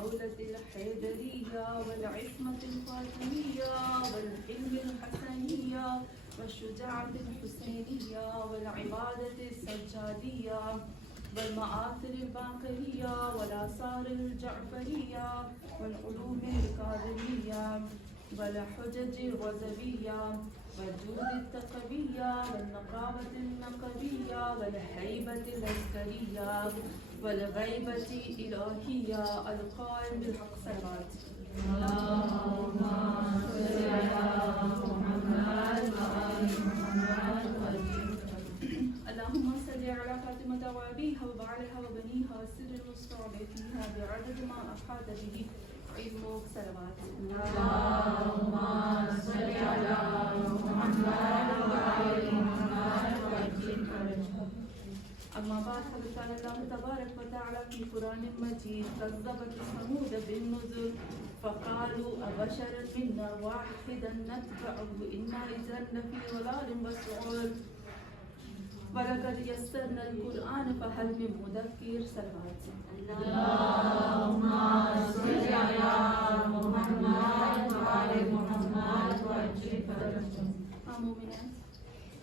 والدولة الحيدرية والعصمة الفاطمية والحلم الحسنية والشجاعة الحسينية والعبادة السجادية والمآثر الباقرية والآثار الجعفرية والعلوم الكاظمية والحجج الرزوية والجود التقوية والنقابة النقبية والهيبة العسكرية والغيبة الإلهية القائم بالحق صلوات. اللهم صل على محمد وآل محمد اللهم صل على فاطمة وأبيها وبعلها وبنيها والسر المستودع فيها بعدد ما أحاط به علمك صلوات. اللهم صل على محمد وآل محمد أما بعد فقد قال الله تبارك وتعالى في القرآن المجيد كذبت ثمود بالنذر فقالوا أبشرا منا واحدا نتبعه إنا إذا لفي ضلال وسعر ولقد يسرنا القرآن فهل من مدكر صلوات. اللهم صل على محمد وآل محمد وأجل مومنات.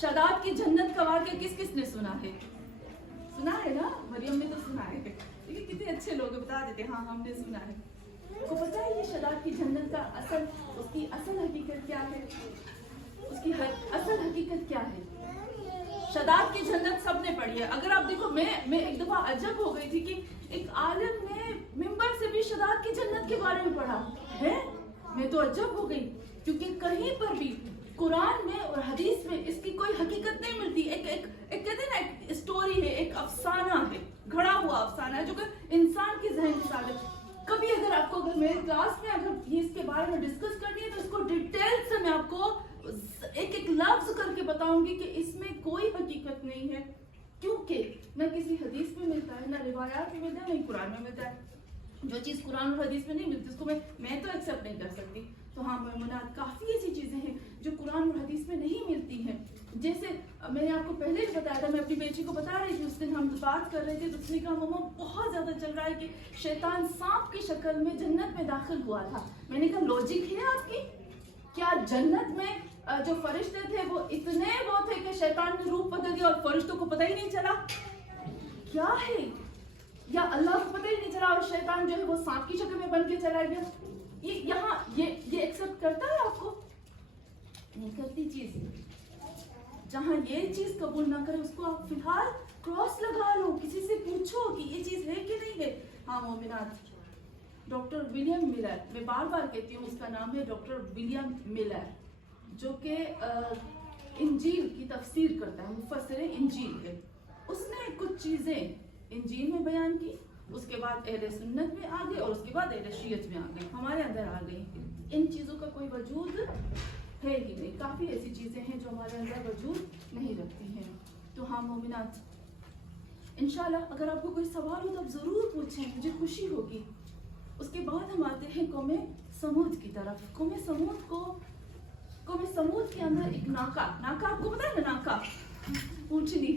شاداب کی جنت کا واقعہ کس کس نے سنا ہے؟ سنا ہے نا؟ مریم نے تو سنا ہے. لیکن کتنے اچھے لوگ بتا دیتے ہاں ہم نے سنا ہے. کو پتا ہے یہ شاداب کی جنت کا اس کی اصل حقیقت کیا ہے؟ اس کی اصل حقیقت کیا ہے؟ شاداب کی جنت سب نے پڑھی ہے. اگر آپ دیکھو میں ایک دفعہ عجب ہو گئی تھی کہ ایک عالم نے منبر سے بھی شاداب کی جنت کے بارے میں پڑھا ہے. میں تو عجب ہو گئی کیونکہ کہیں پر بھی قرآن میں اور حدیث میں اس کی کوئی حقیقت نہیں ملتی. ایک کہتے ہیں نا ایک اسٹوری ہے, ایک افسانہ ہے, گھڑا ہوا افسانہ ہے جو کہ انسان کے ذہن کے ساتھ ہے. کبھی اگر آپ کو اگر میرے کلاس میں اگر یہ اس کے بارے میں ڈسکس کرنی ہے تو اس کو ڈیٹیل سے میں آپ کو ایک لفظ کر کے بتاؤں گی کہ اس میں کوئی حقیقت نہیں ہے, کیونکہ نہ کسی حدیث میں ملتا ہے, نہ روایات میں ملتا ہے, نہ ہی قرآن میں ملتا ہے. جو چیز قرآن اور حدیث میں نہیں ملتی اس کو میں تو ایکسیپٹ نہیں کر سکتی. تو ہاں مومنات کافی ایسی چیزیں ہیں جو قرآن اور حدیث میں نہیں ملتی ہیں. جیسے میں نے آپ کو پہلے بھی بتایا تھا, میں اپنی بیٹی کو بتا رہی تھی, اس دن ہم بات کر رہے تھے تو اس نے کہا مما بہت زیادہ چل رہا ہے کہ شیطان سانپ کی شکل میں جنت میں داخل ہوا تھا. میں نے کہا لاجک ہے آپ کی؟ کیا جنت میں جو فرشتے تھے وہ اتنے وہ تھے کہ شیطان نے روپ بدل دیا اور فرشتوں کو پتہ ہی نہیں چلا؟ کیا ہے؟ یا اللہ کو پتہ ہی نہیں چلا اور شیطان جو ہے وہ سانپ کی شکل میں بن کے چلا گیا؟ یہاں یہ ایکسپٹ کرتا ہے آپ کو؟ نہیں کرتی چیز. جہاں یہ چیز قبول نہ کرے اس کو آپ فی الحال کراس لگا لو, کسی سے پوچھو کہ یہ چیز ہے کہ نہیں ہے. ہاں مومنات, ڈاکٹر ولیم ملر, میں بار بار کہتی ہوں اس کا نام ہے ڈاکٹر ولیم ملر, جو کہ انجیل کی تفسیر کرتا ہے, مفسر انجیل ہے. اس نے کچھ چیزیں انجیل میں بیان کی, اس کے بعد اہل سنت میں آ گئے اور اس کے بعد اہل شیعت میں آ گئے, ہمارے اندر آ گئی. ان چیزوں کا کوئی وجود ہے ہی نہیں. کافی ایسی چیزیں ہیں جو ہمارے اندر وجود نہیں رکھتی ہیں. تو ہاں مومنات, انشاءاللہ اگر آپ کو کوئی سوال ہو تو آپ ضرور پوچھیں, مجھے خوشی ہوگی. اس کے بعد ہم آتے ہیں قوم سمود کی طرف. قوم سمود کے اندر ایک ناکا آپ کو پتا ہے نا, ناکا اونچنی,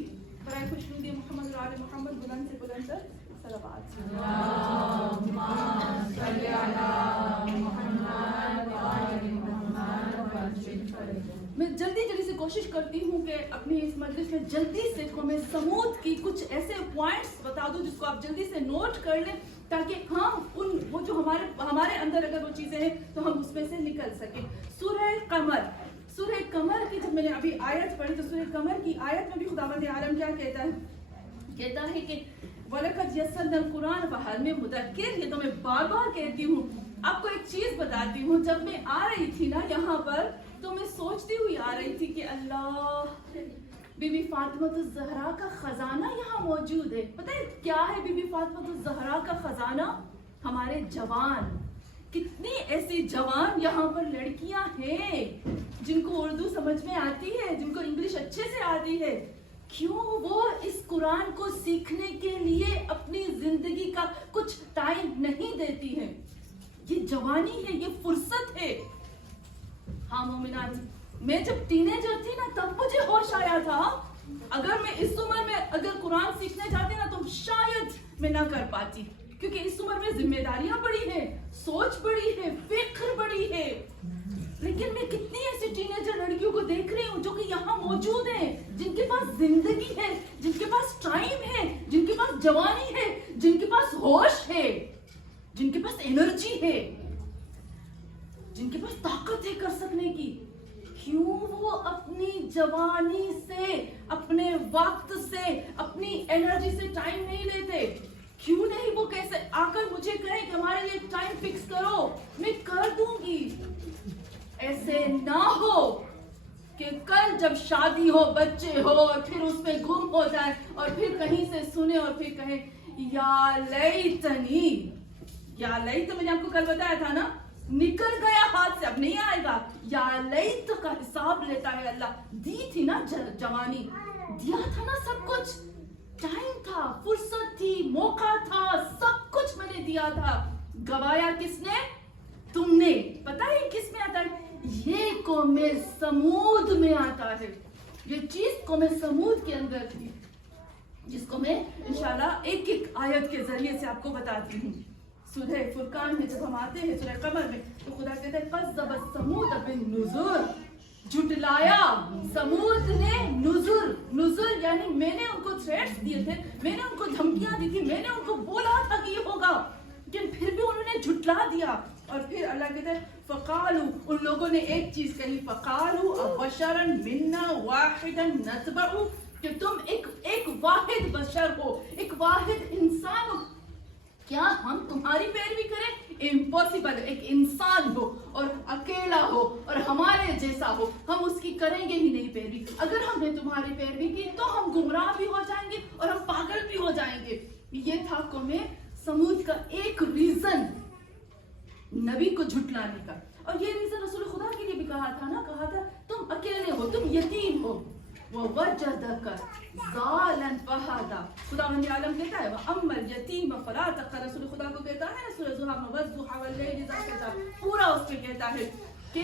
برائے خوشنودی محمد و آل محمد بلند سے بلند تر صلوات. اللہم صلی علی محمد و آل محمد. میں جلدی سے کوشش کرتی ہوں کہ اپنی اس مجلس میں جلدی سے قوم سمود کی کچھ ایسے پوائنٹس بتا دوں جس کو آپ جلدی سے نوٹ کر لیں, تاکہ ہاں وہ جو ہمارے اندر اگر وہ چیزیں ہیں تو ہم اس میں سے نکل سکیں. سورہ قمر کی جب میں نے ابھی آیت پڑھی تو سورہ قمر کی آیت میں بھی خداوند عالم کیا کہتا ہے کہ وَلَقَدْ يَسَّرْنَا الْقُرْآنَ فَهَلْ مِن مُدَّكِرٍ. یہ تو میں بار بار کہتی ہوں. آپ کو ایک چیز بتاتی ہوں, جب میں آ رہی تھی نا یہاں پر تو میں سوچتی ہوئی آ رہی تھی کہ اللہ, بی بی فاطمہ الزہرا کا خزانہ یہاں موجود ہے. پتہ ہے کیا ہے بی بی فاطمہ الزہرا کا خزانہ؟ ہمارے جوان. کتنی ایسی جوان یہاں پر لڑکیاں ہیں جن کو اردو سمجھ میں آتی ہے, جن کو انگلش اچھے سے آتی ہے. کیوں وہ اس قرآن کو سیکھنے کے لیے اپنی زندگی کا کچھ ٹائم نہیں دیتی ہے؟ یہ جوانی ہے, یہ فرصت ہے. ہاں مومنات, میں جب ٹینیجر تھی نا تب مجھے ہوش آیا تھا, اگر میں اس عمر میں اگر قرآن سیکھنے جاتی نا تو شاید میں نہ کر پاتی, کیونکہ اس عمر میں ذمہ داریاں بڑی ہیں, سوچ بڑی ہے, فکر بڑی ہے. لیکن میں کتنی ایسی ٹینیجر لڑکیوں کو دیکھ رہی ہوں جو کہ یہاں موجود ہیں, جن کے پاس زندگی ہے, جن کے پاس ٹائم ہے, جن کے پاس جوانی ہے, جن کے پاس ہوش ہے, جن کے پاس انرجی ہے, جن کے پاس طاقت ہے کر سکنے کی. کیوں وہ اپنی جوانی سے, اپنے وقت سے, اپنی انرجی سے ٹائم نہیں لیتے؟ کیوں نہیں وہ کیسے آ کر مجھے کہیں کہ ہمارے لیے ٹائم فکس کرو, میں کر دوں گی. ایسے نہ ہو کہ کل جب شادی ہو, بچے ہو, اور پھر اس میں گم ہو جائے, اور پھر کہیں سے سنے اور پھر کہیں یا لیتنی. یا لیت میں نے آپ کو کل بتایا تھا نا, نکل گیا ہاتھ سے, اب نہیں آئے گا. یا لیت کا حساب لیتا ہے اللہ. دی تھی نا جوانی, دیا تھا نا سب کچھ, ٹائم تھا, فرصت تھی, موقع تھا, سب کچھ میں نے دیا تھا. گوایا کس نے؟ تم نے. پتہ ہے کس میں آتا ہے؟ یہ قوم سمود میں آتا ہے. یہ چیز قوم سمود کے اندر تھی, جس کو میں انشاءاللہ ایک ایک آیت کے ذریعے سے آپ کو بتاتی ہوں. سورہ فرقان میں جب ہم آتے ہیں سورہ قمر میں تو خدا کہتا ہے قذبت ثمود بالنذر. جھٹلایا سمود نے نذر یعنی میں نے ان کو تھریٹس دیے تھے, میں نے ان کو دھمکیاں دی تھی, میں نے ان کو بولا تھا کہ یہ ہوگا, لیکن پھر بھی انہوں نے جھٹلا دیا. اور پھر اللہ کہتا ہے فقالو, ان لوگوں نے ایک چیز کہی, فقالو ابشرا منا واحدا نتبع, کہ تم ایک واحد بشر ہو, ایک واحد انسان ہو, کیا ہم تمہاری پیروی کریں؟ امپاسبل. ایک انسان ہو اور اکیلا ہو اور ہمارے جیسا ہو, ہم اس کی کریں گے ہی نہیں پیروی. اگر ہم نے تمہاری پیروی کی تو ہم گمراہ بھی ہو جائیں گے اور ہم پاگل بھی ہو جائیں گے. یہ تھا قوم سمود کا ایک ریزن نبی کو جھٹلانے کا. اور یہ ریزن رسول خدا کے لیے بھی کہا تھا نا, کہا تھا تم اکیلے ہو, تم یتیم ہو. وَوَجَدَكَ ضَالًا فَهَدَى, خداوند عالم کہتا ہے وَأَمَّا الْيَتِيمَ فَلَا تَقْهَرْ, رسول خدا کو کہتا ہے نا سورہ زحا میں وَالضُّحَى وَاللَّيْلِ إِذَا سَجَىٰ, پورا اس پہ کہتا ہے کہ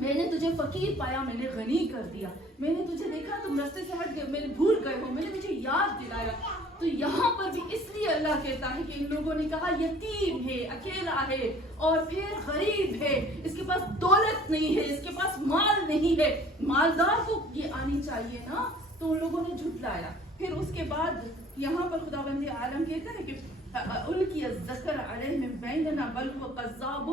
میں نے تجھے فقیر پایا, میں نے غنی کر دیا, میں نے تجھے دیکھا تم رستے سے ہٹ گئے, میں نے بھول گئے ہو, میں نے تجھے یاد دلایا. تو یہاں پر بھی اس لیے اللہ کہتا ہے کہ ان لوگوں نے کہا یتیم ہے, اکیلا ہے, اور پھر غریب ہے, اس کے پاس دولت نہیں ہے, اس کے پاس مال نہیں ہے, مالدار کو یہ آنی چاہیے نا, تو ان لوگوں نے جھٹلایا. پھر اس کے بعد یہاں پر خداوند عالم کہتا ہے کہ القی الذکر علیہ من بیننا بل هو کذاب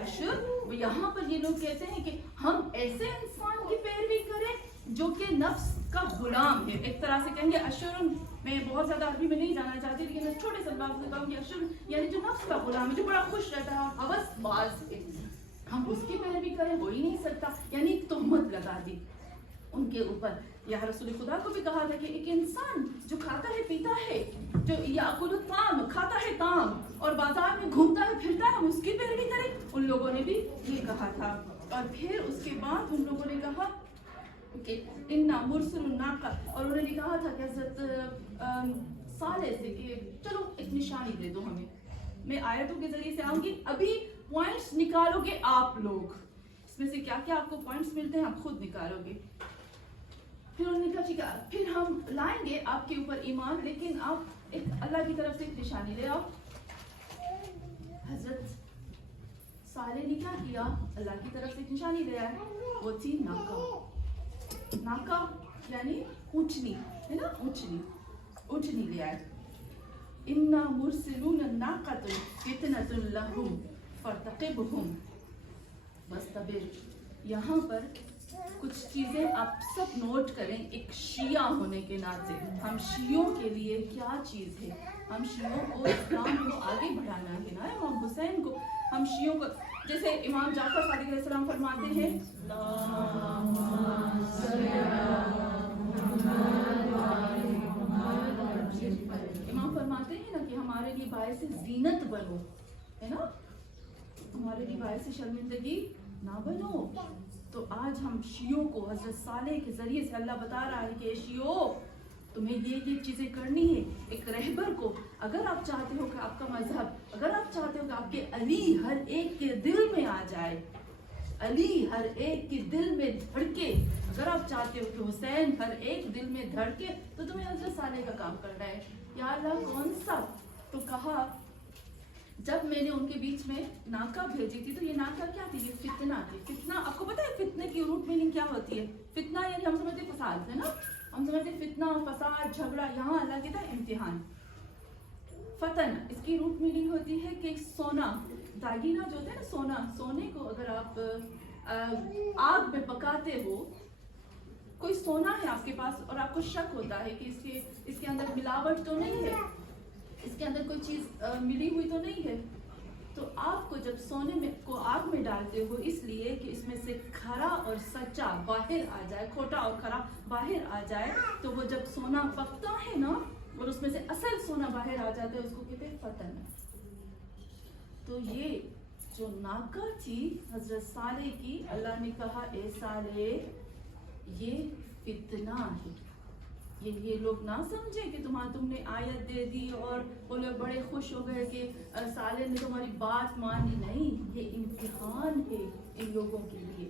اشر. یہاں پر یہ لوگ کہتے ہیں کہ ہم ایسے انسان کی پیروی کریں جو کہ نفس کا غلام ہے. ایک طرح سے کہیں گے اشر, میں بہت زیادہ عربی میں نہیں جانا چاہتی, لیکن میں چھوٹے سے لفظ میں کہوں گی اشر یعنی جو نفس کا غلام ہے, جو بڑا خوش رہتا ہے, ہوس باز ہے, ہم اس کی پیروی کریں, ہو ہی نہیں سکتا. یعنی تہمت لگا دی ان کے اوپر. یا رسول خدا کو بھی کہا تھا کہ ایک انسان جو کھاتا ہے پیتا ہے, جو یاکل الطعام, کھاتا ہے طعام, اور بازار میں گھومتا ہے پھرتا ہے, ہم اس کی پیروی کریں. ان لوگوں نے بھی یہ کہا تھا. اور پھر اس کے بعد ان لوگوں نے کہا کہ انا مرسل الناقہ, اور انہوں نے کہا تھا کہ حضرت صالح سے کہ چلو ایک نشانی دے دو ہمیں. میں آیتوں کے ذریعے سے آؤں گی, ابھی پوائنٹس نکالو گے آپ لوگ, اس میں سے کیا کیا آپ کو پوائنٹس ملتے ہیں آپ خود نکالو گے. پھر انہوں نے کہا ٹھیک ہے, پھر ہم لائیں گے آپ کے اوپر ایمان, لیکن آپ ایک اللہ کی طرف سے ایک نشانی لے آؤ. حضرت صالح نے کیا کیا, اللہ کی طرف سے ایک نشانی لے آئے, وہ تھی ناکہ. ناکہ یعنی اونٹنی ہے نا, اونٹنی لے آئے. انا مرسلون الناقۃ فتنۃ لہم فارتقبہم واصطبر. یہاں پر کچھ چیزیں آپ سب نوٹ کریں. ایک شیعہ ہونے کے ناطے ہم شیعوں کے لیے کیا چیز ہے, ہم شیعوں کو اسلام کو آگے بڑھانا ہے نا. امام حسین کو, ہم شیعوں کو, جیسے امام جعفر صادق علیہ السلام فرماتے ہیں امام فرماتے ہیں نا کہ ہمارے لیے باعث زینت بنو, ہے نا, ہمارے لیے باعث شرمندگی نہ بنو. تو آج ہم شیعوں کو حضرت صالح کے ذریعے سے اللہ بتا رہا ہے کہ شیعوں تمہیں یہ چیزیں کرنی ہے. ایک رہبر کو اگر آپ چاہتے ہو کہ آپ کا مذہب, اگر آپ چاہتے ہو کہ آپ کے علی ہر ایک کے دل میں آ جائے, علی ہر ایک کے دل میں دھڑکے, اگر آپ چاہتے ہو کہ حسین ہر ایک دل میں دھڑکے, تو تمہیں حضرت صالح کا کام کرنا ہے. یا اللہ کون سا؟ تو کہا جب میں نے ان کے بیچ میں ناکہ بھیجی تھی, تو یہ ناکہ کیا تھی, یہ فتنہ تھی. فتنہ آپ کو پتا ہے فتنے کی روٹ میننگ کیا ہوتی ہے؟ فتنہ یعنی ہم سمجھتے فساد ہے نا, ہم سمجھتے فتنہ, فساد, جھگڑا. یہاں اللہ کہتا ہے امتحان. فتن اس کی روٹ میننگ ہوتی ہے کہ سونا, داگینہ جو ہوتا ہے نا سونا, سونے کو اگر آپ آگ میں پکاتے ہو, کوئی سونا ہے آپ کے پاس اور آپ کو شک ہوتا ہے کہ اس کے اندر ملاوٹ تو نہیں ہے, اس کے اندر کوئی چیز ملی ہوئی تو نہیں ہے, تو آپ کو جب سونے میں کو آگ میں ڈالتے ہو اس لیے کہ اس میں سے کھرا اور سچا باہر آ جائے, کھوٹا اور کھرا باہر آ جائے, تو وہ جب سونا پکتا ہے نا اور اس میں سے اصل سونا باہر آ جاتا ہے, اس کو کہتے ہیں فتن. تو یہ جو ناکہ تھی حضرت صالح کی, اللہ نے کہا اے صالح یہ فتنہ ہے. یہ لوگ نہ سمجھیں کہ تم نے آیت دے دی اور وہ لوگ بڑے خوش ہو گئے کہ صالح نے تمہاری بات مانی. نہیں, یہ امتحان ہے ان لوگوں کے لیے.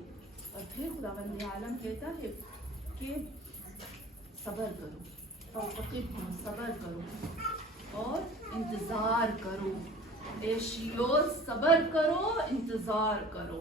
اور پھر خداوند عالم کہتا ہے کہ صبر کرو, صبر کرو اور انتظار کرو. اے شیعو صبر کرو, انتظار کرو.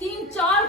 3-4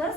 10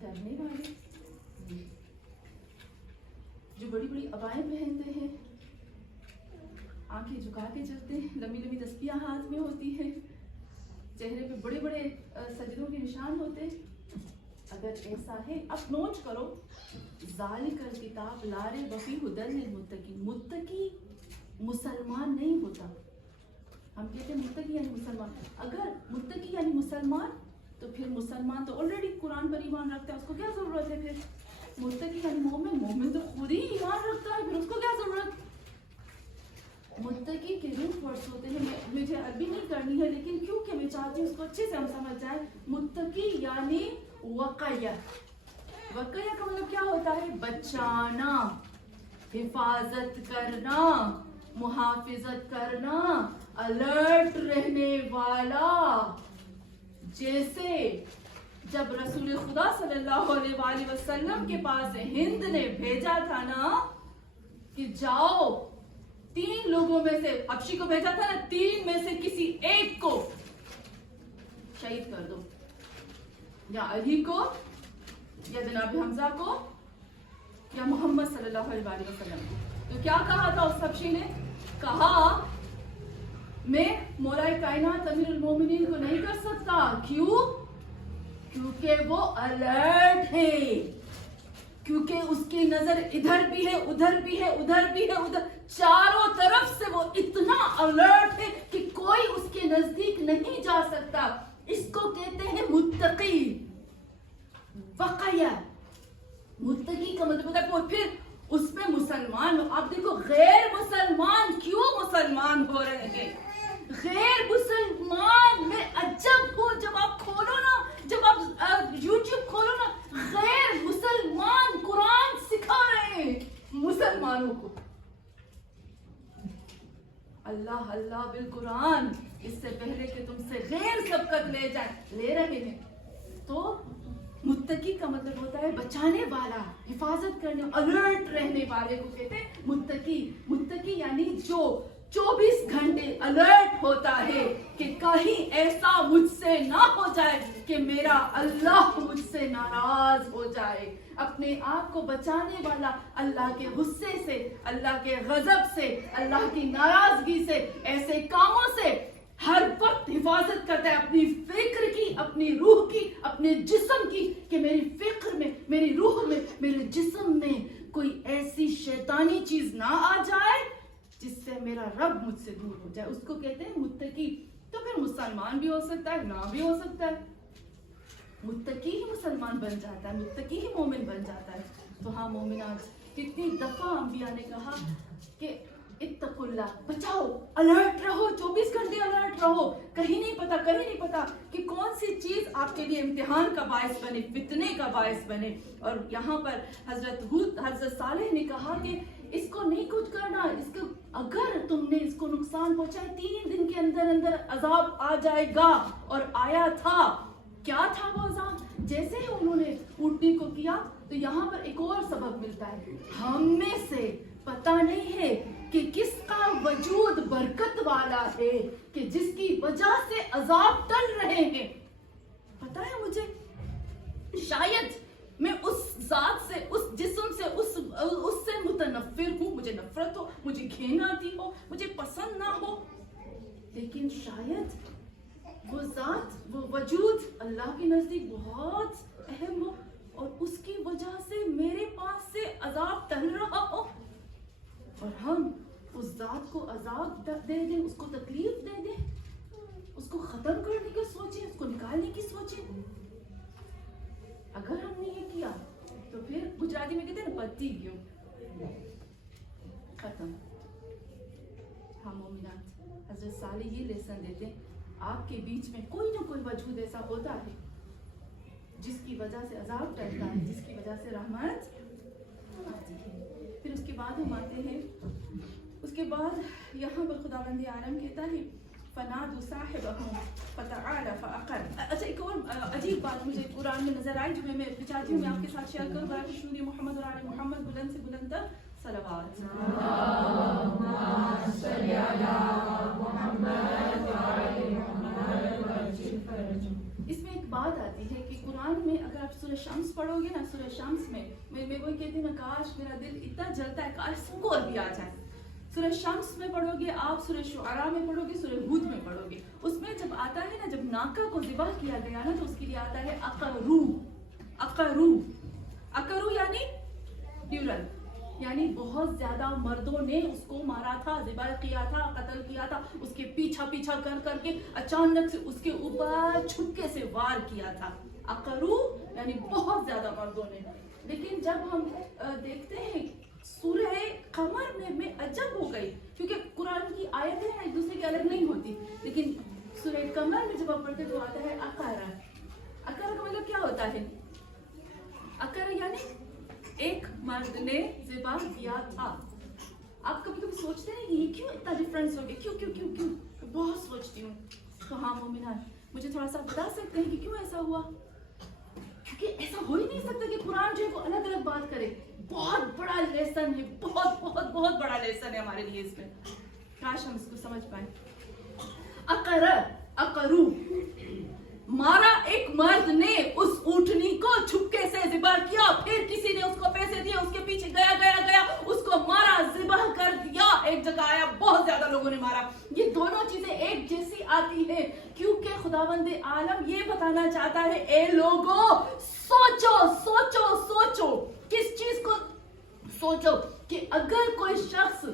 ڈرنے والے جو بڑی بڑی عبائیں پہنتے ہیں، آنکھیں جھکا کے چلتے ہیں، لمبی لمبی تسبیحیں ہاتھ میں ہوتی ہیں، چہرے پہ بڑے بڑے سجدوں کے نشان ہوتے ہیں. اگر ایسا ہے اب نوٹ کرو، ذالک الکتاب لا ریب فیہ ھدی للمتقین. متقی مسلمان نہیں ہوتا. ہم کہتے ہیں متقی یعنی مسلمان. اگر متقی یعنی مسلمان تو پھر مسلمان تو آلریڈی قرآن پر ایمان رکھتا ہے، اس کو کیا ضرورت ہے پھر؟ متقی یعنی مومن، مومن تو خود ہی ایمان رکھتا ہے، پھر اس کو کیا ضرورت؟ متقی کے روٹ ورڈز ہوتے ہیں، مجھے عربی نہیں کرنی ہے لیکن کیونکہ میں چاہتی ہوں اس کو اچھے سے ہم سمجھ جائیں. متقی یعنی وقیہ. وقیہ کا مطلب کیا ہوتا ہے؟ بچانا، حفاظت کرنا، محافظت کرنا، الرٹ رہنے والا. جیسے جب رسول خدا صلی اللہ علیہ وآلہ وسلم کے پاس ہند نے بھیجا تھا نا کہ جاؤ 3 لوگوں میں سے، حبشی کو بھیجا تھا نا، 3 میں سے کسی ایک کو شہید کر دو، یا علی کو، یا جناب حمزہ کو، یا محمد صلی اللہ علیہ وآلہ وسلم کو. تو کیا کہا تھا اس حبشی نے؟ کہا میں مولائے کائنات امیر المومنین کو نہیں کر سکتا. کیوں؟ کیونکہ وہ الرٹ ہے، کیونکہ اس کی نظر ادھر بھی ہے، ادھر بھی ہے، ادھر بھی ہے، ادھر چاروں طرف سے وہ اتنا الرٹ ہے کہ کوئی اس کے نزدیک نہیں جا سکتا. اس کو کہتے ہیں متقی. وقیہ متقی کا مطلب ہوتا ہے. پھر اس میں مسلمان ہو. آپ دیکھو غیر مسلمان کیوں مسلمان ہو رہے ہیں. غیر مسلمان میں عجب ہو، جب آپ کھولو نا، جب آپ یوٹیوب کھولو نا، غیر مسلمان قرآن سکھا رہے ہیں مسلمانوں کو. اللہ اللہ بالقرآن، اس سے پہلے کہ تم سے غیر سبقت لے جائیں، لے رہے ہیں. تو متقی کا مطلب ہوتا ہے بچانے والا، حفاظت کرنے، الرٹ رہنے والے کو کہتے ہیں متقی. متقی یعنی جو 24 گھنٹے الرٹ ہوتا ہے کہ کہیں ایسا مجھ سے نہ ہو جائے کہ میرا اللہ مجھ سے ناراض ہو جائے. اپنے آپ کو بچانے والا اللہ کے غصے سے، اللہ کے غضب سے، اللہ کی ناراضگی سے، ایسے کاموں سے ہر وقت حفاظت کرتا ہے. اپنی فکر کی، اپنی روح کی، اپنے جسم کی، کہ میری فکر میں، میری روح میں، میرے جسم میں کوئی ایسی شیطانی چیز نہ آ جائے جس سے میرا رب مجھ سے دور ہو جائے. اس کو کہتے ہیں متقی. تو پھر مسلمان بھی ہو سکتا ہے، نہ بھی ہو سکتا ہے. متقی ہی مسلمان بن جاتا ہے، متقی ہی مومن بن جاتا ہے. تو ہاں مومنات، کتنی دفعہ انبیاء نے کہا کہ اتقوا اللہ، بچاؤ، الرٹ رہو، 24 گھنٹے الرٹ رہو. کہیں نہیں پتا کہ کون سی چیز آپ کے لیے امتحان کا باعث بنے، فتنے کا باعث بنے. اور یہاں پر حضرت صالح نے کہا کہ اس کو نہیں کچھ کرنا، اس کو اگر تم نے اس کو نقصان پہنچائے 3 دن کے اندر اندر عذاب آ جائے گا. اور آیا تھا. کیا تھا وہ عذاب؟ جیسے ہی انہوں نے اونٹنی کو کیا تو یہاں پر ایک اور سبق ملتا ہے. ہم میں سے پتہ نہیں ہے کہ کس کا وجود برکت والا ہے کہ جس کی وجہ سے عذاب ٹل رہے ہیں. پتہ ہے مجھے، شاید میں اس ذات سے، اس جسم سے، اس سے متنفر ہوں، مجھے نفرت ہو، مجھے گھین آتی ہو، مجھے پسند نہ ہو، لیکن شاید وہ ذات، وہ وجود اللہ کے نزدیک بہت اہم ہو اور اس کی وجہ سے میرے پاس سے عذاب ٹل رہا ہو، اور ہم اس ذات کو عذاب دے دیں، اس کو تکلیف دے دیں، اس کو ختم کرنے کی سوچیں، اس کو نکالنے کی سوچیں. اگر ہم نے یہ کیا تو پھر گجراتی میں کہتے ہیں نا، پتی گیوں، ختم. ہاں مومنات، حضرت صالح یہ لیسن دیتے ہیں، آپ کے بیچ میں کوئی نہ کوئی وجود ایسا ہوتا ہے جس کی وجہ سے عذاب ٹلتا ہے، جس کی وجہ سے رحمت آتی ہے. پھر اس کے بعد ہم آتے ہیں، اس کے بعد یہاں پر خداوند عالم کہتا ہے فنادوا صاحبهم فتعالى فعقر. اچھا، ایک اور عجیب بات مجھے قرآن میں نظر آئی جو میں چاہتی ہوں میں آپ کے ساتھ شیئر کروں. برائے شنور محمد اور آل محمد بلند سے بلند تر صلوات. اللہم صل علی محمد و آل محمد. اس میں ایک بات بات آتی ہے کہ قرآن میں اگر آپ سورہ شمس پڑھو گے نا، سورہ شمس میں میں وہی کہتی ہوں نا، کاش میرا دل اتنا جلتا ہے کاش سکون بھی آ جائے. سورہ شمس میں پڑھو گے آپ، سورہ شعراء میں پڑھو گے، سورہ ہود میں پڑھو گے، اس میں جب آتا ہے نا، جب ناکہ کو ذبح کیا گیا نا، تو اس کے لیے آتا ہے اقرو. اقرو اقرو یعنی ڈیورل، یعنی بہت زیادہ مردوں نے اس کو مارا تھا، ذبح کیا تھا، قتل کیا تھا، اس کے پیچھا کر کے اچانک سے اس کے اوپر چھپکے سے وار کیا تھا. اقرو یعنی بہت زیادہ مردوں نے. لیکن جب ہم دیکھتے ہیں سورہ قمر میں عجب ہو گئی، کیونکہ قرآن کی آیتیں ایک دوسرے کے الگ نہیں ہوتی، لیکن سورہ قمر میں جب آپ پڑھتے تو آتا ہے اقرا. اقرا کا مطلب کیا ہوتا ہے؟ اقرا یعنی ایک مرد نے ذبح کیا تھا. آپ کبھی کبھی سوچتے ہیں کہ یہ کیوں اتنا ڈفرینس ہو گیا، کیوں کیوں کیوں کیوں بہت سوچتی ہوں. تو ہاں مومنات، مجھے تھوڑا سا بتا سکتے ہیں کہ کیوں ایسا ہوا؟ کیونکہ ایسا ہو ہی نہیں سکتا کہ قرآن جو ہے وہ الگ الگ بات کرے. بہت بڑا لیسن ہے، بہت بہت بہت بڑا لیسن ہے ہمارے لیے اس میں، کاش ہم اس کو سمجھ پائیں. اقرو مارا، ایک مرد نے اس اونٹنی کو چھپکے سے ذبح کیا، پھر کسی نے اس کو پیسے دیے، اس کے پیچھے گیا اس کو مارا، ذبح کر دیا. ایک جگہ آیا بہت زیادہ لوگوں نے مارا. یہ دونوں چیزیں ایک جیسی آتی ہیں کیونکہ خداوند عالم یہ بتانا چاہتا ہے، اے لوگوں سوچو سوچو سوچو. کس چیز کو سوچو؟ کہ اگر کوئی شخص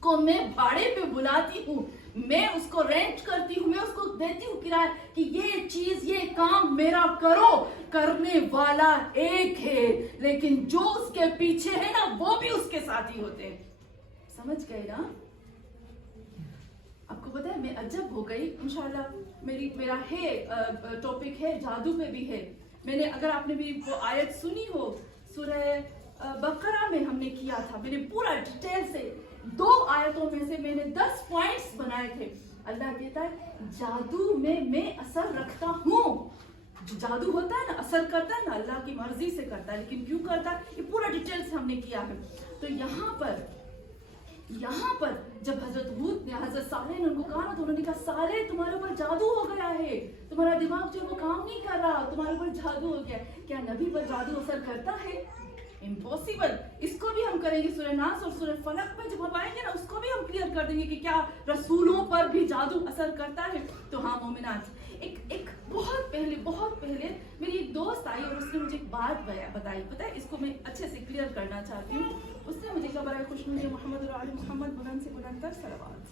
کو میں بھاڑے پہ بلاتی ہوں، میں اس کو رینٹ کرتی ہوں، میں اس کو دیتی ہوں کرایہ کہ یہ چیز یہ کام میرا کرو، کرنے والا ایک ہے، لیکن جو اس کے پیچھے ہے نا وہ بھی اس کے ساتھ ہی ہوتے ہیں. سمجھ گئے نا؟ آپ کو پتا ہے میں عجب ہو گئی. انشاءاللہ میرا ہے ٹاپک ہے جادو پہ بھی ہے. میں نے، اگر آپ نے بھی وہ آیت سنی ہو، سورہ بقرہ میں ہم نے کیا تھا، میں نے پورا ڈیٹیل سے 2 آیتوں میں سے میں نے 10 پوائنٹس بنائے تھے. اللہ کہتا ہے جادو میں اثر رکھتا ہوں. جو جادو ہوتا ہے نا، اثر کرتا ہے نا، اللہ کی مرضی سے کرتا ہے، لیکن کیوں کرتا ہے یہ پورا ڈیٹیل سے ہم نے کیا ہے. تو یہاں پر جب حضرت ہود نے، حضرت صالح نے ان کو کہا نا، تو انہوں نے کہا صالح تمہارے اوپر جادو ہو گیا ہے، تمہارا دماغ جو وہ کام نہیں کر رہا، تمہارے اوپر جادو ہو گیا. کیا نبی پر جادو اثر کرتا ہے؟ امپوسیبل. اس کو بھی ہم کریں گے سورہ ناس اور سورہ فلق میں جب ہم آئیں گے نا، اس کو بھی ہم کلیئر کر دیں گے کہ کیا رسولوں پر بھی جادو اثر کرتا ہے. تو ہاں مومنات، ایک بہت پہلے میری ایک دوست آئی اور اس نے مجھے ایک بات بتائی. پتہ ہے اس کو میں اچھے سے کلیئر کرنا چاہتی ہوں. اس نے مجھے کہا برائے خوش نوری محمد اور آل محمد بلند سے بلند تر صلوات.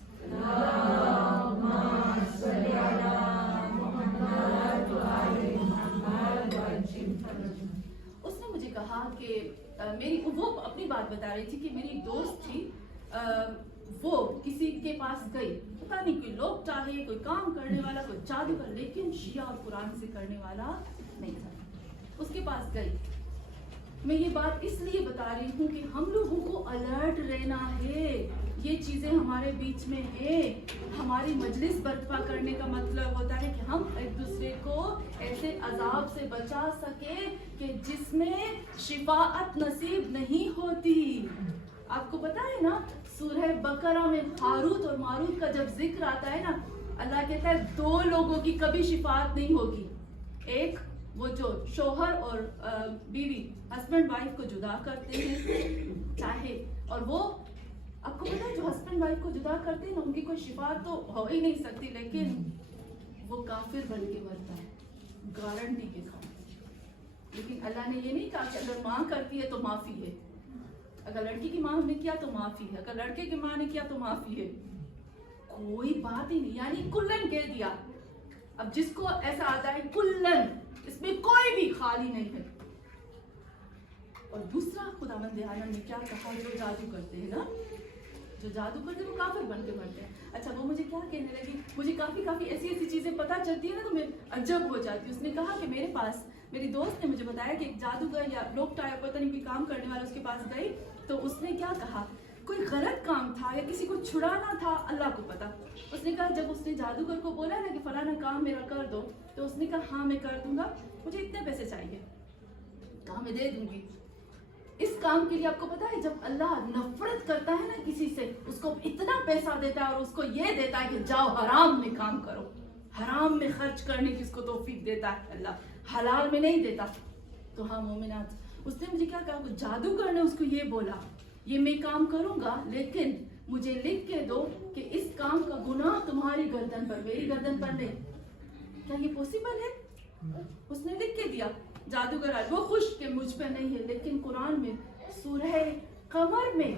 اس نے مجھے کہا کہ میری، وہ اپنی بات بتا رہی تھی کہ میری ایک دوست تھی، وہ کسی کے پاس گئی، پتہ نہیں کوئی لوگ چاہے، کوئی کام کرنے والا، کوئی جادوگر، لیکن شیعہ اور قرآن سے کرنے والا نہیں تھا. اس کے پاس گئی. میں یہ بات اس لیے بتا رہی ہوں کہ ہم لوگوں کو الرٹ رہنا ہے. یہ چیزیں ہمارے بیچ میں ہے. ہماری مجلس برپا کرنے کا مطلب ہوتا ہے کہ ہم ایک دوسرے کو ایسے عذاب سے بچا سکے کہ جس میں شفاعت نصیب نہیں ہوتی. آپ کو پتا ہے نا سورہ بقرہ میں ہاروت اور ماروت کا جب ذکر آتا ہے نا، اللہ کہتا ہے 2 لوگوں کی کبھی شفاعت نہیں ہوگی. ایک وہ جو شوہر اور بیوی، ہسبینڈ وائف کو جدا کرتے ہیں چاہے، اور وہ آپ کو پتا ہے جو ہسبینڈ وائف کو جدا کرتے ہیں نا، ان کی کوئی شفاعت تو ہو ہی نہیں سکتی، لیکن وہ کافر بن کے مرتا ہے گارنٹی کے ساتھ. لیکن اللہ نے یہ نہیں کہا کہ اگر ماں کرتی ہے تو معافی ہے، اگر لڑکی کی ماں نے کیا تو معافی ہے، اگر لڑکے کی ماں نے کیا تو معافی ہے. کوئی بات ہی نہیں، یعنی کلن کہہ دیا. اب جس کو ایسا آتا ہے کلن، اس میں کوئی بھی خالی نہیں ہے. اور دوسرا خداوند عالم نے کیا کہا، جو جادو کرتے ہیں نا، جو جادو کرتے ہیں وہ کافر بن کے مرتے ہیں. اچھا وہ مجھے کیا کہنے لگی، مجھے کافی ایسی چیزیں پتہ چلتی ہیں نا تو میں عجب ہو جاتی ہوں. اس نے کہا کہ میرے پاس، میری دوست نے مجھے بتایا کہ ایک جادوگر یا لوگ ٹائر پتہ نہیں کوئی کام کرنے والا اس کے پاس گئی، تو اس نے کیا کہا، کوئی غلط کام تھا یا کسی کو چھڑانا تھا، اللہ کو پتا. اس نے کہا جب اس نے جادوگر کو بولا نا کہ فلانا کام میرا کر دو، تو اس نے کہا ہاں میں کر دوں گا، مجھے اتنے پیسے چاہیے. کہا میں دے دوں گی. اس کام کے لیے آپ کو پتا ہے جب اللہ نفرت کرتا ہے نا کسی سے، اس کو اتنا پیسہ دیتا ہے اور اس کو یہ دیتا ہے کہ جاؤ حرام میں کام کرو. حرام میں خرچ کرنے کی اس کو توفیق دیتا ہے اللہ, حلال میں نہیں دیتا. تو ہاں مومنات, اس نے مجھے کیا کہا, وہ جادوگر نے اس کو یہ بولا, یہ میں کام کروں گا لیکن مجھے لکھ کے دو کہ اس کام کا گناہ تمہاری گردن پر, میری گردن پر نہیں. کیا یہ پوسیبل ہے؟ اس نے لکھ کے دیا. جادوگر وہ خوش کہ مجھ پہ نہیں ہے, لیکن قرآن میں سورہ قمر میں,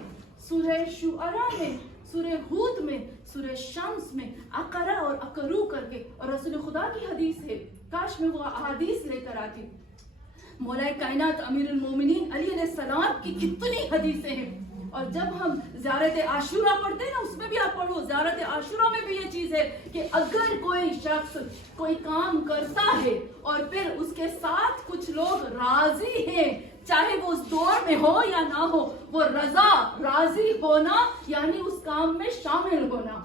سورہ شعراء میں, سورہ ہود میں, سورہ شمس میں اقرا اور اقرو کر کے, اور رسول خدا کی حدیث ہے, کاش میں وہ احادیث لے کر آتی. مولا کائنات امیر المومنین علی علیہ السلام کی کتنی حدیثیں ہیں. اور جب ہم زیارت عاشورہ پڑھتے ہیں نا, اس میں بھی آپ پڑھو, زیارت عاشورہ میں بھی یہ چیز ہے کہ اگر کوئی شخص کوئی کام کرتا ہے اور پھر اس کے ساتھ کچھ لوگ راضی ہیں, چاہے وہ اس دور میں ہو یا نہ ہو, وہ رضا راضی ہونا یعنی اس کام میں شامل ہونا.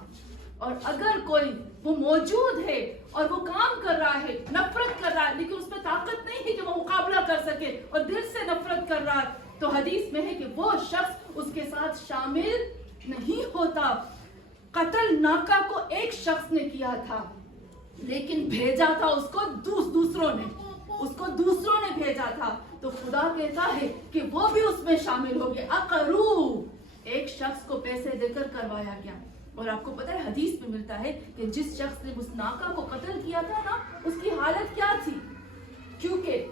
اور اگر کوئی وہ موجود ہے اور وہ کام کر رہا ہے, نفرت کر رہا ہے, لیکن اس میں طاقت نہیں ہے کہ وہ مقابلہ کر سکے اور دل سے نفرت کر رہا ہے, تو حدیث میں ہے کہ وہ شخص اس کے ساتھ شامل نہیں ہوتا. قتل ناکا کو ایک شخص نے کیا تھا, لیکن بھیجا تھا اس کو دوسروں نے, اس کو دوسروں نے بھیجا تھا, تو خدا کہتا ہے کہ وہ بھی اس میں شامل ہو گئے. اقرو, ایک شخص کو پیسے دے کر کروایا گیا. اور آپ کو پتہ ہے حدیث میں ملتا ہے کہ جس شخص نے اس ناکا کو قتل کیا تھا نا, اس کی حالت کیا تھی, کیونکہ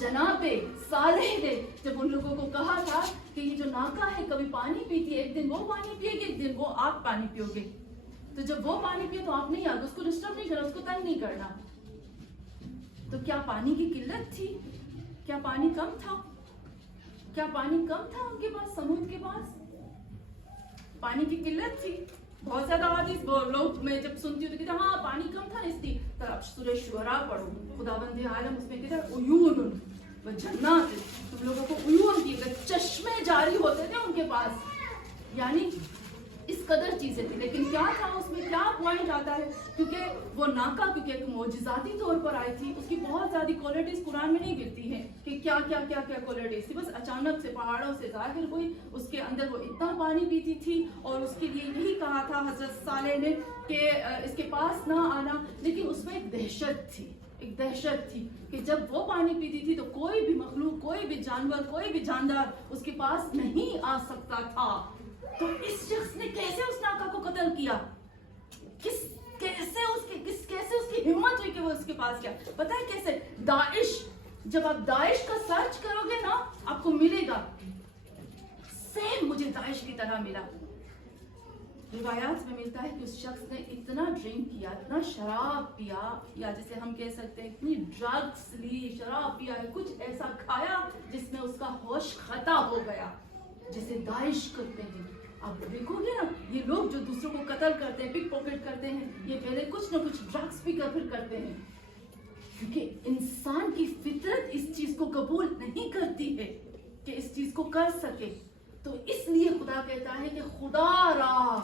جناب صالح نے جب ان لوگوں کو کہا تھا کہ یہ جو ناکا ہے کبھی پانی پیتی ہے, ایک دن وہ پانی پیے گی, ایک دن وہ آپ پانی پیو گے, تو جب وہ پانی پیے تو آپ نہیں آگے, اس کو ڈسٹرب نہیں کرنا, اس کو تنگ نہیں کرنا. تو کیا پانی کی قلت تھی؟ کیا پانی کم تھا؟ کیا پانی کم تھا ان کے پاس, سمود کے پاس پانی کی قلت تھی؟ بہت زیادہ حدیث لوگ میں جب سنتی ہوں تو کہتے ہیں ہاں پانی کم تھا اس لیے. تو آپ سورہ شعراء پڑھو, خداوند عالم اس میں کہتا ہے عیون و جنات, تم لوگوں کو عیون کی چشمے جاری ہوتے تھے ان کے پاس, یعنی اس قدر چیزیں تھی. لیکن کیا تھا اس میں, کیا پوائنٹ آتا ہے, کیونکہ وہ ناکا کیونکہ ایک معجزاتی طور پر آئی تھی, اس کی بہت زیادہ کوالٹیز قرآن میں نہیں ملتی ہیں کہ کیا کیا کیا کیا کوالٹیز تھی. بس اچانک سے پہاڑوں سے ظاہر ہوئی, اس کے اندر وہ اتنا پانی پیتی تھی, اور اس کے لیے یہی کہا تھا حضرت صالح نے کہ اس کے پاس نہ آنا. لیکن اس میں ایک دہشت تھی, ایک دہشت تھی کہ جب وہ پانی پیتی تھی تو کوئی بھی مخلوق, کوئی بھی جانور, کوئی بھی جاندار اس کے پاس نہیں آ سکتا تھا. تو اس شخص نے کیسے اس ناکا کو قتل کیا, کیسے اس کی ہمت ہوئی کہ وہ اس کے پاس کیا؟ پتہ ہے کیسے؟ داعش, جب آپ داعش کا سرچ کرو گے نا آپ کو ملے گا سیم مجھے داعش کی طرح ملا. روایات میں ملتا ہے کہ اس شخص نے اتنا ڈرنک کیا, اتنا شراب پیا, یا جسے ہم کہہ سکتے ہیں اتنی ڈرگس لی, شراب پیا ہے, کچھ ایسا کھایا جس میں اس کا ہوش خطا ہو گیا, جسے داعش کرتے ہیں. آپ دیکھو گے نا یہ لوگ جو دوسروں کو قتل کرتے ہیں, پک پاکٹ کرتے ہیں, یہ پہلے کچھ نہ کچھ ڈرگس پی کر پھر کرتے ہیں, کیونکہ انسان کی فطرت اس چیز کو قبول نہیں کرتی ہے کہ اس چیز کو کر سکے. تو اس لیے خدا کہتا ہے کہ خدا را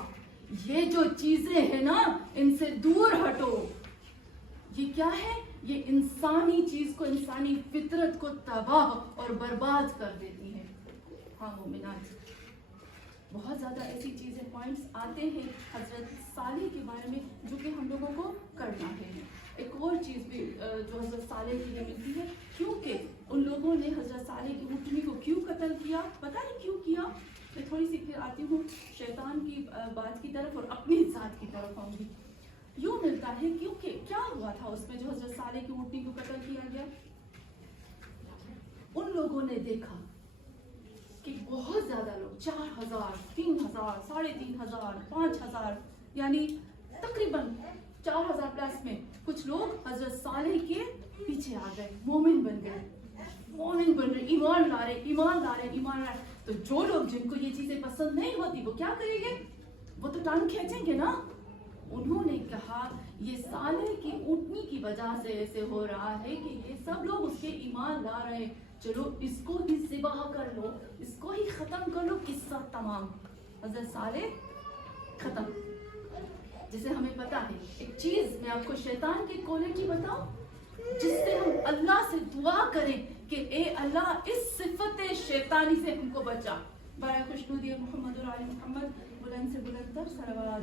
یہ جو چیزیں ہیں نا ان سے دور ہٹو. یہ کیا ہے؟ یہ انسانی چیز کو, انسانی فطرت کو تباہ اور برباد کر دیتی ہے. ہاں مومنات, بہت زیادہ ایسی چیزیں پوائنٹس آتے ہیں حضرت صالح کے بارے میں جو کہ ہم لوگوں کو کرنا ہے. ایک اور چیز بھی جو حضرت صالح کے لیے ملتی ہے, کیونکہ ان لوگوں نے حضرت صالح کی اونٹنی کو کیوں قتل کیا, پتہ نہیں کیوں کیا. میں تھوڑی سی پھر آتی ہوں شیطان کی بات کی طرف اور اپنی ذات کی طرف آؤں گی. یوں ملتا ہے کیونکہ کیا ہوا تھا اس میں جو حضرت صالح کی اونٹنی کو قتل کیا گیا, ان لوگوں نے دیکھا کہ بہت زیادہ لوگ 4000 3000 3500 5000 یعنی تقریباً 4000 پلس میں کچھ لوگ حضرت صالح کے پیچھے آ گئے, مومن بن گئے, ایمان لا رہے. تو جو لوگ جن کو یہ چیزیں پسند نہیں ہوتی وہ کیا کریں گے, وہ تو ٹانگ کھینچیں گے نا. انہوں نے کہا یہ صالح کی اونٹنی کی وجہ سے ایسے ہو رہا ہے کہ یہ سب لوگ اس کے ایمان لا رہے ہیں, چلو اس کو ہی ذبح کر لو, اس کو ہی ختم کر لو. قصہ تمام, حضرت صالح ختم. جسے ہمیں پتا ہے ایک چیز میں آپ کو شیطان کی کوالٹی بتاؤں جس سے ہم اللہ سے دعا کریں کہ اے اللہ اس صفت شیطانی سے ہم کو بچا. برائے خوشنودی محمد اور آل محمد بلند سے بلند تر صلوات.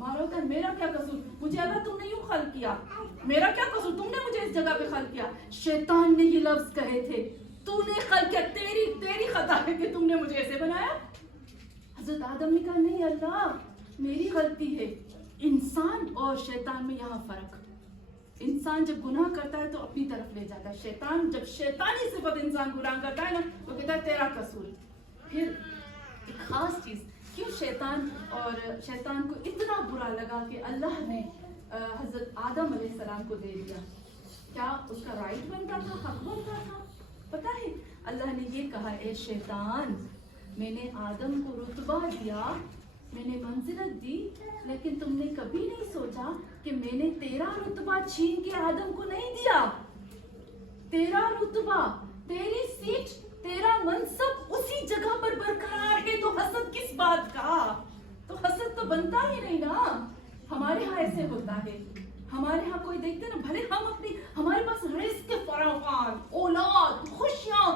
ہمارا ہوتا ہے میرا کیا قصور، مجھے اللہ تم نے یوں خلق کیا، میرا کیا قصور، تم نے مجھے اس جگہ پہ خلق کیا. شیطان نے یہ لفظ کہے تھے تو نے خلق کیا، تیری خطا ہے کہ تم نے مجھے ایسے بنایا. حضرت آدم نے کہا نہیں اللہ میری غلطی ہے. انسان اور شیطان میں یہاں فرق. انسان جب گناہ کرتا ہے تو اپنی طرف لے جاتا ہے، شیطان جب شیطانی صفت انسان گناہ کرتا ہے نا وہ کہتا ہے تیرا قصور. پھر ایک خاص چیز، کیوں شیطان کو اتنا برا لگا کہ اللہ نے حضرت آدم علیہ السلام کو دے دیا. کیا اس کا رائٹ بنتا تھا، حق بنتا تھا؟ پتہ ہے اللہ نے یہ کہا اے شیطان میں نے آدم کو رتبہ دیا، میں نے منزلت دی، لیکن تم نے کبھی نہیں سوچا کہ میں نے تیرا رتبہ چھین کے آدم کو نہیں دیا. تیرا رتبہ، تیری سیٹ، تیرا منصب اسی جگہ پر برقرار ہے، تو حسد کس بات کا؟ تو حسد تو بنتا ہی نہیں نا. ہمارے ہاں ایسے ہوتا ہے، ہمارے ہاں کوئی دیکھتے نا، بھلے ہمارے پاس رزق فراوان، اولاد، خوشیاں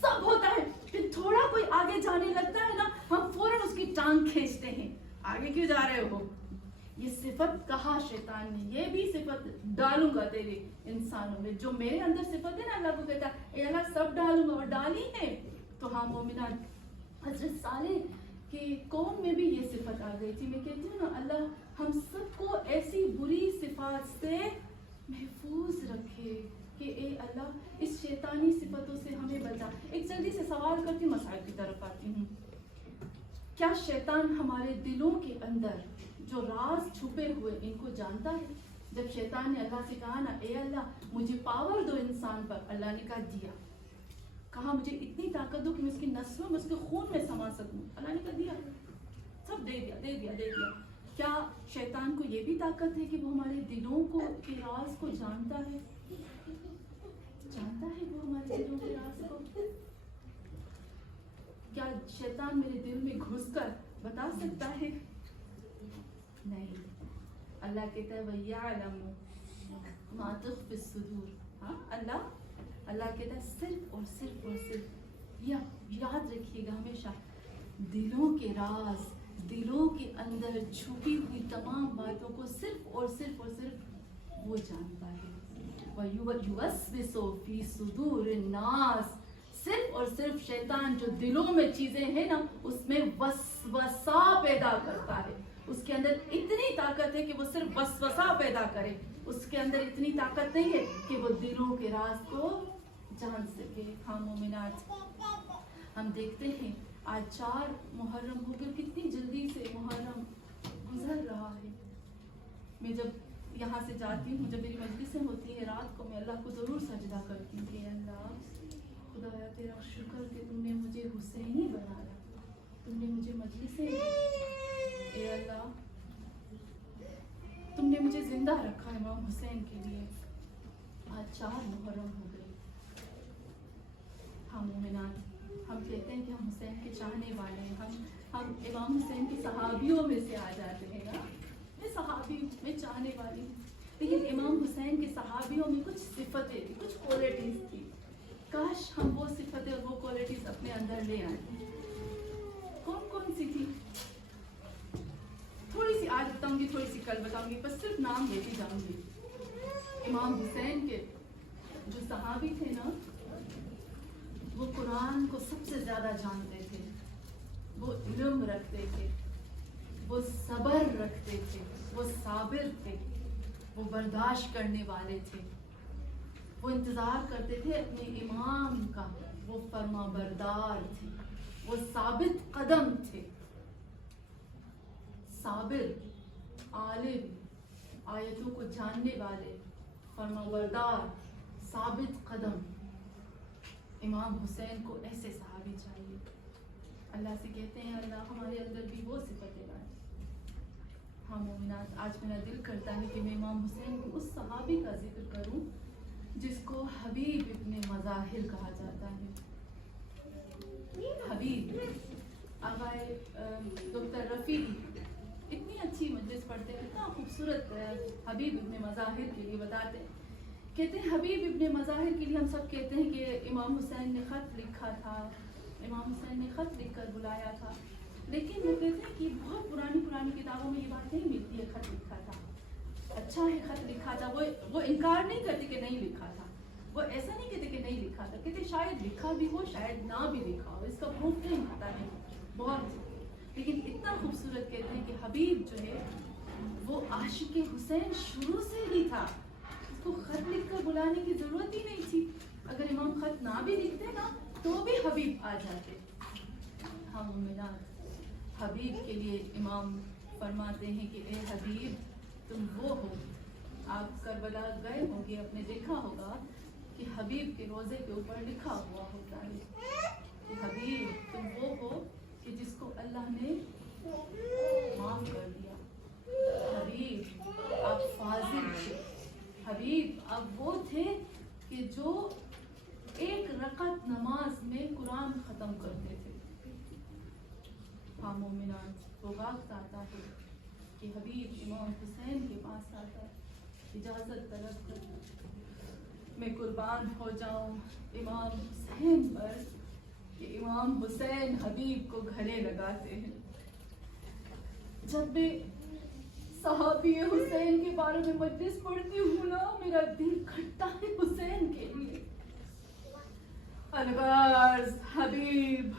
سب ہوتا ہے، پھر تھوڑا کوئی آگے جانے لگتا ہے نا ہم فوراً اس کی ٹانگ کھینچتے ہیں. آگے کیوں جا رہے ہو؟ یہ صفت کہا شیطان نے، یہ بھی صفت ڈالوں گا تیرے انسانوں میں. جو میرے اندر صفت ہے نا اللہ کو کہتا ہے اے اللہ سب ڈالوں گا، اور ڈالی ہے. تو ہاں مومنات، حضرت صالح کی قوم میں بھی یہ صفت آ گئی تھی. میں کہتی ہوں نا اللہ ہم سب کو ایسی بری صفات سے محفوظ رکھے کہ اے اللہ اس شیطانی صفتوں سے ہمیں بچا. ایک جلدی سے سوال کرتی ہوں، مسائل کی طرف آتی ہوں. کیا شیطان ہمارے دلوں کے اندر جو راز چھپے ہوئے ان کو جانتا ہے؟ جب شیطان نے اللہ سے کہا نا اے اللہ مجھے پاور دو انسان پر، اللہ نے کہا دیا. کہا مجھے اتنی طاقت دو کہ میں اس کی نسلوں میں، اس کے خون میں سما سکوں، اللہ نے کہا دیا، سب دے دیا دے دیا دے دیا. کیا شیطان کو یہ بھی طاقت ہے کہ وہ ہمارے دلوں کو کے راز کو جانتا ہے؟ جانتا ہے وہ ہمارے دلوں کے راز کو؟ کیا شیطان میرے دل میں گھس کر بتا سکتا ہے؟ نہیں. اللہ کہتا ہے وَيَعْلَمُ مَا تُخْفِي الصُّدُورُ. ہاں اللہ کہتا ہے صرف اور صرف اور صرف یاد رکھیے گا ہمیشہ، دلوں کے راز، دلوں کے اندر چھپی ہوئی تمام باتوں کو صرف اور صرف اور صرف وہ جانتا ہے. وَيُوَسْوِسُ فِي صُدُورِ النَّاسِ. صرف اور صرف شیطان جو دلوں میں چیزیں ہیں نا اس میں وسوسہ پیدا کرتا ہے. اس کے اندر اتنی طاقت ہے کہ وہ صرف وسوسہ پیدا کرے، اس کے اندر اتنی طاقت نہیں ہے کہ وہ دلوں کے راز کو جان سکے. ہاں مومنات، ہم دیکھتے ہیں آج 4 محرم ہو کر کتنی جلدی سے محرم گزر رہا ہے. میں جب یہاں سے جاتی ہوں، جب میری مجلسیں ہوتی ہیں رات کو، میں اللہ کو ضرور سجدہ کرتی ہوں کہ اللہ خدایا تیرا شکر کہ تم نے مجھے حسینی بنایا، تم نے مجھے مجلسیں دی، اے اللہ تم نے مجھے زندہ رکھا امام حسین کے لیے. آج 4 محرم ہو گئے. ہم مومنات، ہم کہتے ہیں کہ ہم حسین کے چاہنے والے ہیں، ہم امام حسین کے صحابیوں میں سے آ جاتے ہیں نا. میں صحابی، میں چاہنے والی ہوں، لیکن امام حسین کے صحابیوں میں کچھ صفتیں تھیں، کچھ کوالٹیز تھی. کاش ہم وہ صفتیں اور وہ کوالٹیز اپنے اندر لے آئیں. کون سی تھی؟ تھوڑی سی آج بتاؤں گی، تھوڑی سی کل بتاؤں گی، بس صرف نام لیتی جاؤں گی. امام حسین کے جو صحابی تھے نا وہ قرآن کو سب سے زیادہ جانتے تھے، وہ علم رکھتے تھے، وہ صبر رکھتے تھے، وہ صابر تھے، وہ برداشت کرنے والے تھے، وہ انتظار کرتے تھے اپنے امام کا، وہ فرما بردار تھے، وہ ثابت قدم تھے. صابر، عالم، آیتوں کو جاننے والے، فرما بردار، ثابت قدم. امام حسین کو ایسے صحابی چاہیے. اللہ سے کہتے ہیں اللہ ہمارے اندر بھی وہ صفتیں لائے. ہاں مومنات، آج میرا دل کرتا ہے کہ میں امام حسین کو اس صحابی کا ذکر کروں جس کو حبیب ابن مظاہر کہا جاتا ہے. حبیب آغائے ڈاکٹر رفیع اتنی اچھی مجلس پڑھتے ہیں، اتنا خوبصورت حبیب ابن مظاہر کے لیے بتاتے ہیں. کہتے ہیں حبیب ابن مظاہر کے لیے ہم سب کہتے ہیں کہ امام حسین نے خط لکھا تھا، امام حسین نے خط لکھ کر بلایا تھا. لیکن وہ کہتے ہیں کہ بہت پرانی کتابوں میں یہ بات نہیں ملتی ہے خط لکھا تھا. اچھا ہے خط لکھا تھا. وہ انکار نہیں کرتے کہ نہیں لکھا تھا. وہ ایسا نہیں کہتے کہ نہیں لکھا تھا, کہتے شاید لکھا بھی ہو شاید نہ بھی لکھا ہو, اس کا پروف نہیں پتا نہیں بہت. لیکن اتنا خوبصورت کہتے ہیں کہ حبیب جو ہے وہ عاشق حسین شروع سے ہی تھا. اس کو خط لکھ کر بلانے کی ضرورت ہی نہیں تھی. اگر امام خط نہ بھی لکھتے نا تو بھی حبیب آ جاتے. ہاں مومنات, حبیب کے لیے امام فرماتے ہیں کہ اے حبیب تم وہ ہو. آپ کربلا گئے ہوں گے, آپ نے دیکھا ہوگا کہ حبیب کے روزے کے اوپر لکھا ہوا ہوتا ہے کہ حبیب تم وہ ہو کہ جس کو اللہ نے معاف کر دیا. حبیب آپ فاضل تھے. حبیب آپ وہ تھے کہ جو ایک رکعت نماز میں قرآن ختم کرتے تھے. ہاں مومنات, وہ وقت آتا ہے کہ حبیب امام حسین کے پاس آتا ہے, اجازت طلب کر میں قربان ہو جاؤں امام حسین پر, کہ امام حسین حبیب کو گھرے لگاتے ہیں. جب میں صحابی حسین کے بارے میں مجلس پڑھتی ہوں نا, میرا دل کھٹتا ہے حسین کے لیے. الغرض حبیب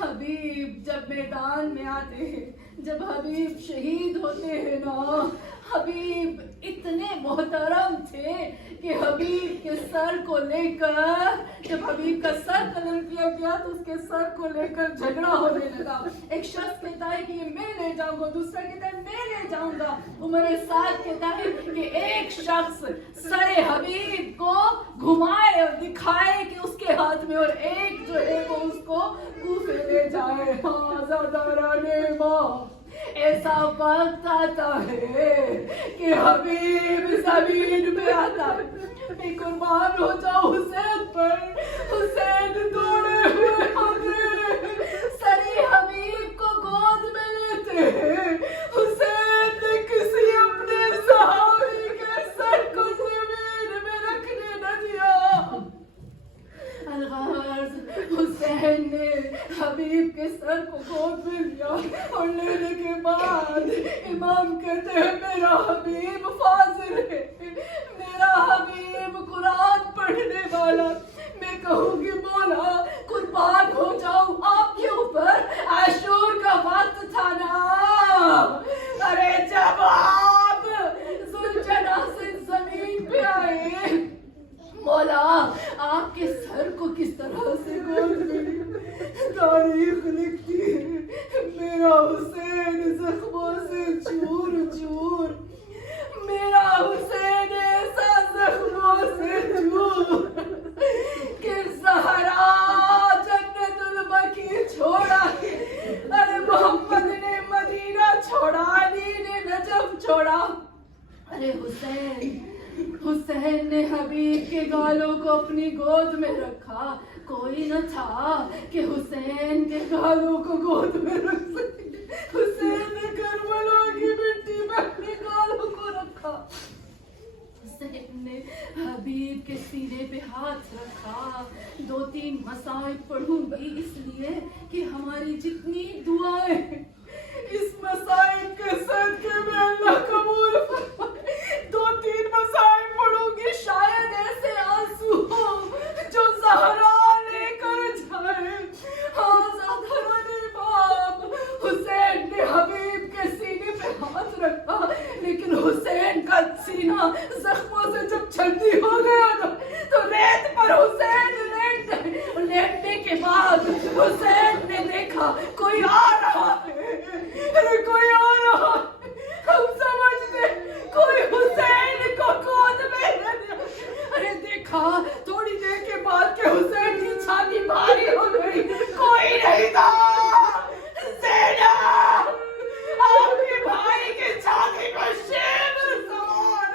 حبیب جب میدان میں آتے ہیں, جب حبیب شہید ہوتے ہیں نا, حبیب اتنے محترم تھے کہ حبیب کے سر کو لے کر, جب حبیب کا سر قتل کیا گیا تو اس کے سر کو لے کر جھگڑا ہونے لگا. ایک شخص کہتا ہے کہ یہ میں لے جاؤں گا, دوسرا کہتا ہے میں لے جاؤں گا. عمر سعد کہتا ہے کہ ایک شخص سر حبیب کو گھمائے اور دکھائے کہ اس کے ہاتھ میں, اور ایک جو ہے وہ اس کو کوفے لے جائے. ہاں زادارانے ماں, ایسا وقت آتا ہے کہ حبیب زمین پہ آتا ہے. میں قربان ہو جاؤں حسین پر. حسین دوڑے ہوئے آتے, سری حبیب کو گود میں لیتے ہیں. حسین نے کسی اپنے صحابی کے سر کو زمین میں رکھنے نہ دیا. الغرض حسین نے حبیب کے سر کو گود میں لیا, اور لینے کے بعد امام کہتے ہیں میرا حبیب فاضل ہے, میرا حبیب قرآن پڑھنے والا. میں کہوں گی مولا قربان ہو جاؤں آپ کے اوپر, عاشور کا وقت تھا نا. ارے جب آپ ذوالجناح سے زمین پہ آئے, مولا آپ کے سر کو کس طرح سے گود ملی. تاریخ لکھتی ہے میرا حسین زخموں سے چور چور, میرا حسین ایسا زخموں سے چور کہ زہرا جنت البقیع چھوڑا, ارے محمد نے مدینہ چھوڑا, علی نے نجف چھوڑا. ارے حسین نے حبیب کے گالوں کو اپنی گود میں رکھا. کوئی نہ تھا کہ حسین کے گالوں کو گود میں رکھ سکے. حسین نے کربلا کی مٹی میں اپنے گالوں کو رکھا. حسین نے حبیب کے سینے پہ ہاتھ رکھا. 2-3 مصائب پڑھوں گی اس لیے کہ ہماری جتنی دعائیں اس مصائب کے صدقے میں اللہ قبول فرمائے. 2-3 مصائب پڑھوں گی, شاید ایسے آنسو ہو جو زہرا لے کر جائے. ہاں زادارانے باپ, حسین نے حبیب کے سینے پہ ہاتھ رکھا, لیکن حسین کا سینہ زخموں سے جب چھلنی ہو گیا نا تو ریت پر حسین لیٹ گئے. لیٹنے کے بعد حسین نے دیکھا کوئی آ رہا ہے, ارے کوئی آ رہا ہے. ہم سمجھتے کوئی حسین کو گود میں لے لیا. ارے دیکھا تھوڑی دیر کے بعد کہ حسین کی چھاتی بھاری ہو گئی, کوئی نہیں تھا. زینب آپ کے بھائی کے چھاتی کو شیب سوار.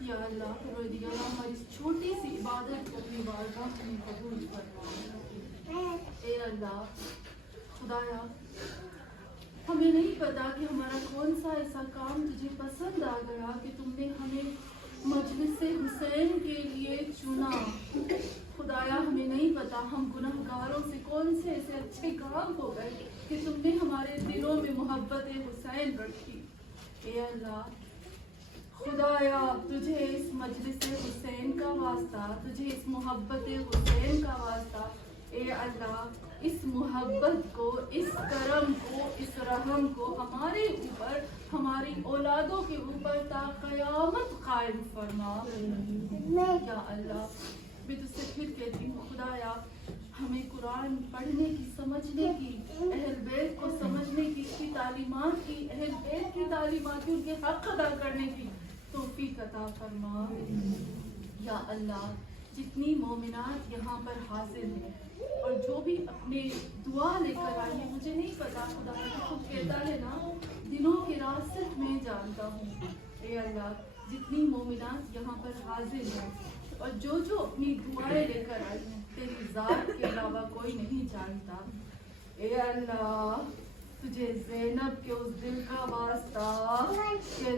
یا اللہ پروردگار ہماری اس چھوٹی سی عبادت کو اپنی بارگاہ میں قبول فرما. اے اللہ خدایا ہمیں نہیں پتا کہ ہمارا کون سا ایسا کام تجھے پسند آ گیا کہ تم نے ہمیں مجلس حسین کے لیے چنا۔ خدایا ہمیں نہیں پتا ہم گنہگاروں سے کون سے ایسے اچھے کام ہو گئے کہ تم نے ہمارے دلوں میں محبت حسین رکھی۔ اے اللہ خدایا تجھے اس مجلس حسین کا واسطہ، تجھے اس محبت حسین کا واسطہ، اے اللہ اس محبت کو، اس کرم کو، اس رحم کو ہمارے اوپر، ہماری اولادوں کے اوپر تا قیامت قائم فرما۔ یا اللہ میں تجھ سے پھر کہتی ہوں خدایا ہمیں قرآن پڑھنے کی، سمجھنے کی، اہل بیت کو سمجھنے کی، اس کی تعلیمات کی، اہل بیت کی تعلیمات کی، ان کے حق ادا کرنے کی توفیق عطا فرما۔ یا اللہ جتنی مومنات یہاں پر حاضر ہیں اور جو بھی اپنے دعا لے کر آئی ہیں، مجھے نہیں پتا خدا کہ خود کہتا ہے نا دنوں کے راز صرف میں جانتا ہوں۔ اے اللہ جتنی مومنات یہاں پر حاضر ہیں اور جو اپنی دعائیں لے کر آئی ہیں، تیری ذات کے علاوہ کوئی نہیں جانتا۔ اے اللہ تجھے زینب کے اس دل کا واسطہ کہ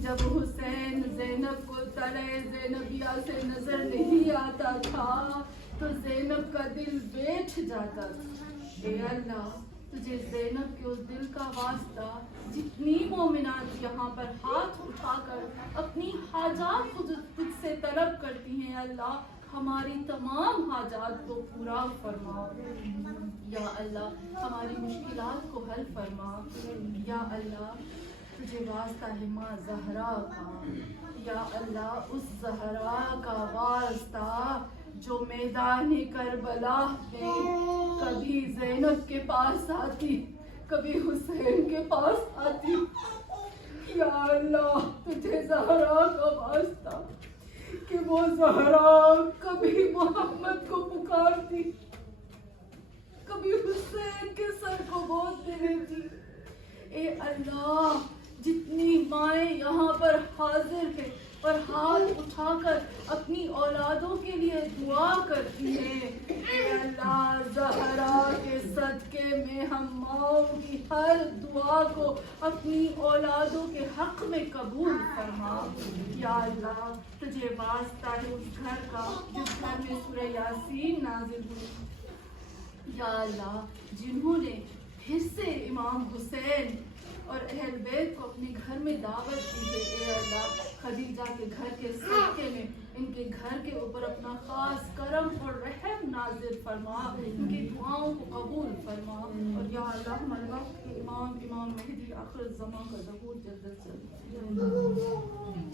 جب حسین زینب کو تلے زینبیہ سے نظر نہیں آتا تھا تو زینب کا دل بیٹھ جاتا تھا۔ اے اللہ تجھے زینب کے اس دل کا واسطہ، جتنی مومنات یہاں پر ہاتھ اٹھا کر اپنی حاجات خود تجھ سے طلب کرتی ہیں، اللہ ہماری تمام حاجات کو پورا فرما۔ یا اللہ ہماری مشکلات کو حل فرما۔ یا اللہ تجھے واسطہ ہے ماں زہرا کا، یا اللہ اس زہرا کا واسطہ جو میدان کربلا میں کبھی زینب کے پاس آتی، کبھی حسین کے پاس آتی۔ یا اللہ تجھے زہرا کا واسطہ کہ وہ زہرا کبھی محمد کو پکارتی، کبھی حسین کے سر کو گود میں لیتی۔ اے اللہ جتنی مائیں یہاں پر حاضر ہیں اور ہاتھ اٹھا کر اپنی اولادوں کے لیے دعا کرتی ہیں، اے اللہ زہرا کے صدقے میں ہم ماؤں کی ہر دعا کو اپنی اولادوں کے حق میں قبول فرما۔ یا اللہ تجھے واسطہ ہے اس گھر کا جس گھر میں سورہ یاسین نازل ہوئی۔ یا اللہ جنہوں نے پھر سے امام حسین اور اہل بیت کو اپنے گھر میں دعوت دی ہے، اے اللہ خدیجہ کے گھر کے صدقے میں ان کے گھر کے اوپر اپنا خاص کرم اور رحم نازل فرما، ان کی دعاؤں کو قبول فرما۔ اور یا اللہ ہمارے وقت کے امام مہدی آخر الزمان کا ظہور جلد از جلد